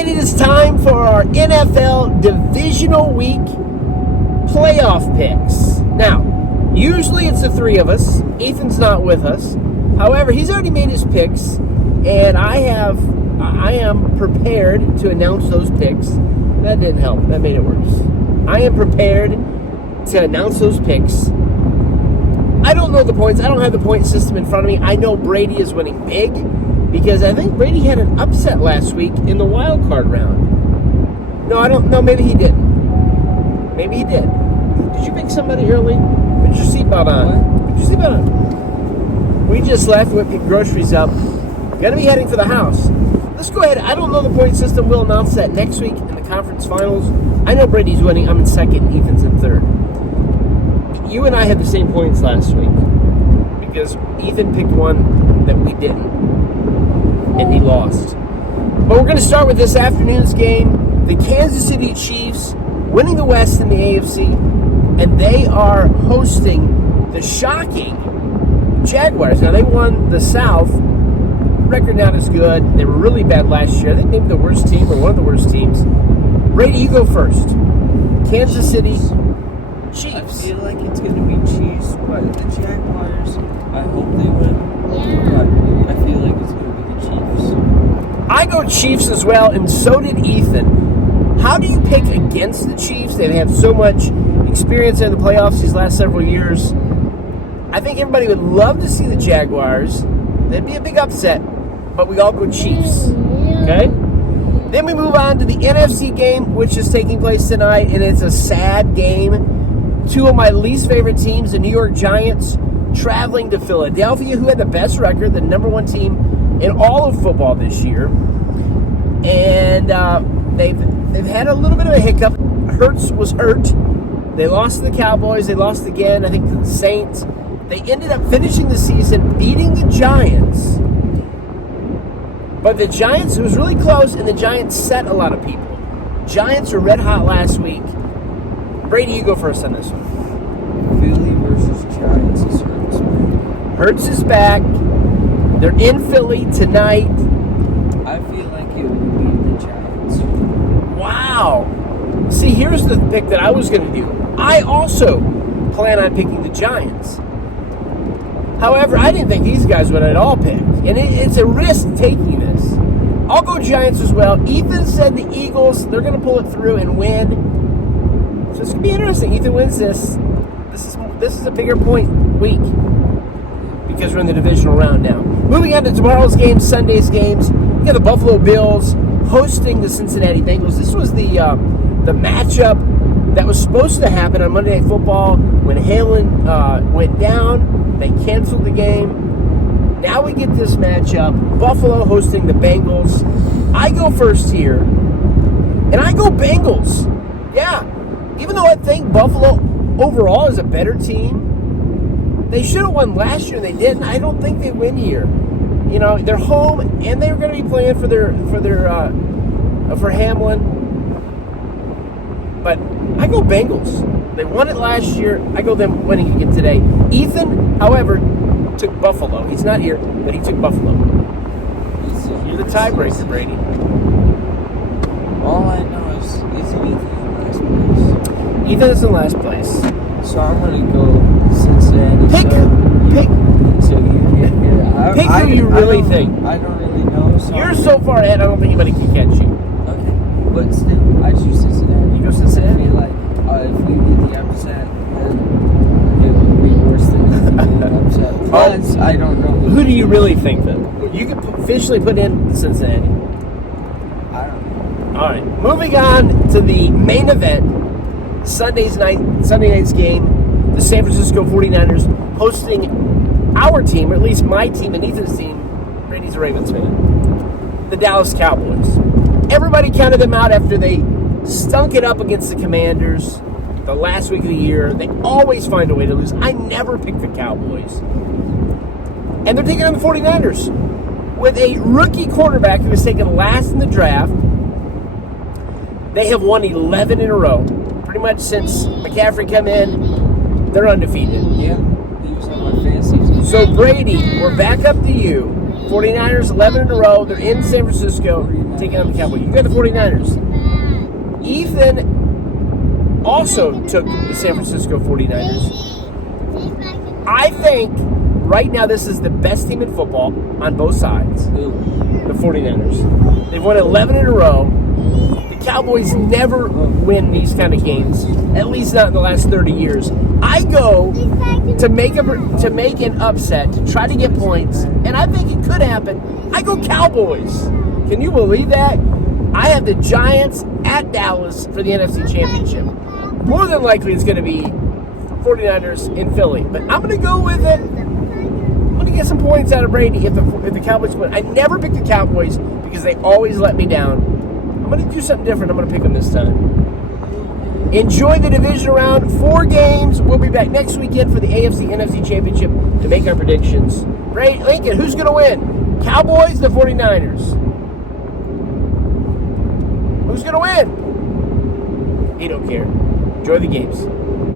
right, it is time for our NFL Divisional Week playoff picks. Now, usually it's the three of us. Ethan's not with us. However, he's already made his picks, and I am prepared to announce those picks. That didn't help. That made it worse. I am prepared to announce those picks. I don't know the points. I don't have the point system in front of me. I know Brady is winning big because I think Brady had an upset last week in the wild card round. No, I don't know. Maybe he didn't. Maybe he did. Did you pick somebody early? Put your seatbelt on. Put your seatbelt on. We just left. We picked groceries up. Got to be heading for the house. Let's go ahead. I don't know the point system. We'll announce that next week in the conference finals. I know Brady's winning. I'm in second. Ethan's in third. You and I had the same points last week because Ethan picked one that we didn't, and he lost. But we're going to start with this afternoon's game. The Kansas City Chiefs winning the West in the AFC, and they are hosting the shocking Jaguars. Now, they won the South. Record not as good. They were really bad last year. I think maybe the worst team or one of the worst teams. Brady, you go first. Kansas City Chiefs. I feel like it's going to be Chiefs, but the Jaguars, I hope they win. But I feel like it's going to be the Chiefs. I go Chiefs as well, and so did Ethan. How do you pick against the Chiefs? They have so much experience in the playoffs these last several years. I think everybody would love to see the Jaguars. That'd be a big upset, but we all go Chiefs. Okay? Then we move on to the NFC game, which is taking place tonight, and it's a sad game. Two of my least favorite teams, the New York Giants, traveling to Philadelphia, who had the best record, the number one team in all of football this year. And they've had a little bit of a hiccup. Hurts was hurt. They lost to the Cowboys. They lost again, I think, to the Saints. They ended up finishing the season beating the Giants. But the Giants, it was really close, and the Giants set a lot of people. Giants were red hot last week. Brady, you go first on this one. Philly versus Giants is Hurts. Hurts is back. They're in Philly tonight. I feel like it would be the Giants. Wow. See, here's the pick that I was going to do. I also plan on picking the Giants. However, I didn't think these guys would at all pick. And it's a risk taking this. I'll go Giants as well. Ethan said the Eagles, they're going to pull it through and win. So it's going to be interesting. Ethan wins this. This is a bigger point week because we're in the divisional round now. Moving on to tomorrow's games, Sunday's games. We got the Buffalo Bills hosting the Cincinnati Bengals. This was the matchup that was supposed to happen on Monday Night Football when Halen went down. They canceled the game. Now we get this matchup. Buffalo hosting the Bengals. I go first here. And I go Bengals. Yeah. Even though I think Buffalo overall is a better team, they should have won last year and they didn't. I don't think they win here. You know, they're home and they're going to be playing for Hamlin. But I go Bengals. They won it last year. I go them winning again today. Ethan, however, took Buffalo. He's not here, but he took Buffalo. You're the tiebreaker, Brady. All I know is Ethan in last place. Ethan is in last place. So I'm going to go Cincinnati. Pick who you really think. I don't really know. So You're so far ahead, I don't think anybody can catch you. Okay. But still, I choose Cincinnati. You go Cincinnati? I feel like if we get the upset, then it would be worse than the upset. Plus, I don't know. Who do you really think, then? You can officially put in Cincinnati. I don't know. All right. Moving on to the main event, Sunday night's game. The San Francisco 49ers hosting our team, or at least my team and Ethan's team. Brady's a Ravens fan. The Dallas Cowboys. Everybody counted them out after they stunk it up against the Commanders the last week of the year. They always find a way to lose. I never pick the Cowboys. And they're taking on the 49ers with a rookie quarterback who was taken last in the draft. They have won 11 in a row. Pretty much since McCaffrey come in, they're undefeated. Yeah, he was on my fantasy team. So, Brady, we're back up to you. 49ers, 11 in a row. They're in San Francisco, taking on the Cowboys. You got the 49ers. Ethan also took the San Francisco 49ers. I think right now this is the best team in football on both sides. The 49ers. They've won 11 in a row. The Cowboys never win these kind of games, at least not in the last 30 years. I go to make an upset, to try to get points, and I think it could happen. I go Cowboys. Can you believe that? I have the Giants at Dallas for the NFC Championship. More than likely it's going to be 49ers in Philly, but I'm going to go with it. I'm going to get some points out of Brady if the Cowboys win. I never pick the Cowboys because they always let me down. I'm going to do something different. I'm going to pick them this time. Enjoy the division round. 4 games. We'll be back next weekend for the AFC NFC Championship to make our predictions. Ray Lincoln, who's going to win? Cowboys, the 49ers. Who's going to win? He don't care. Enjoy the games.